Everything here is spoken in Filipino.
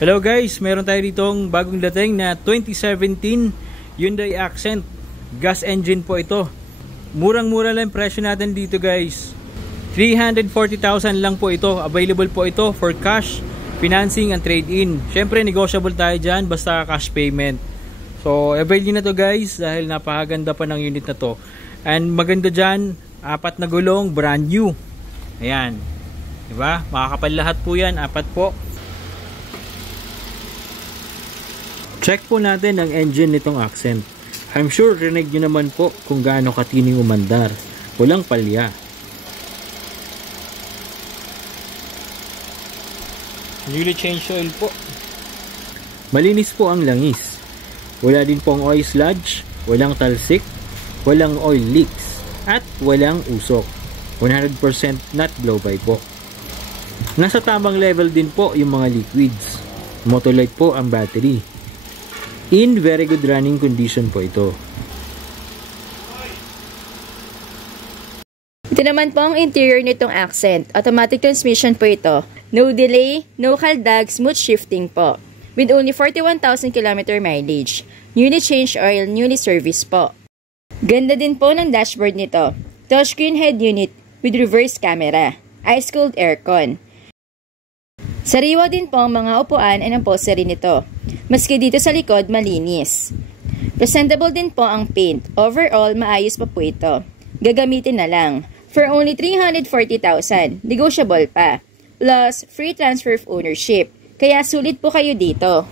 Hello guys, meron tayo ditong bagong dating na 2017 Hyundai Accent. Gas engine po ito. Murang-mura lang presyo natin dito guys. 340,000 lang po ito. Available po ito for cash, financing and trade-in. Syempre negotiable tayo dyan basta cash payment. So avail nyo na to guys dahil napakaganda pa ng unit na to. And maganda dyan, 4 na gulong, brand new. Ayan. Diba? Makakapal lahat po yan, 4 po. Check po natin ang engine nitong Accent. I'm sure rinig nyo naman po kung gaano katining umandar. Walang palya. Newly changed oil po. Malinis po ang langis. Wala din pong oil sludge, walang talsik, walang oil leaks, at walang usok. 100% not blow-by po. Nasa tamang level din po yung mga liquids. Motolite po ang battery. In very good running condition po ito. Ito naman po ang interior nitong Accent. Automatic transmission po ito. No delay, no kaldag, smooth shifting po. With only 41,000 km mileage. Newly changed oil, newly service po. Ganda din po ng dashboard nito. Touchscreen head unit with reverse camera. Ice-cooled aircon. Sariwa din po ang mga upuan at ang upholstery nito. Maski dito sa likod, malinis. Presentable din po ang paint. Overall, maayos pa po ito. Gagamitin na lang. For only 340,000, negotiable pa. Plus, free transfer of ownership. Kaya sulit po kayo dito.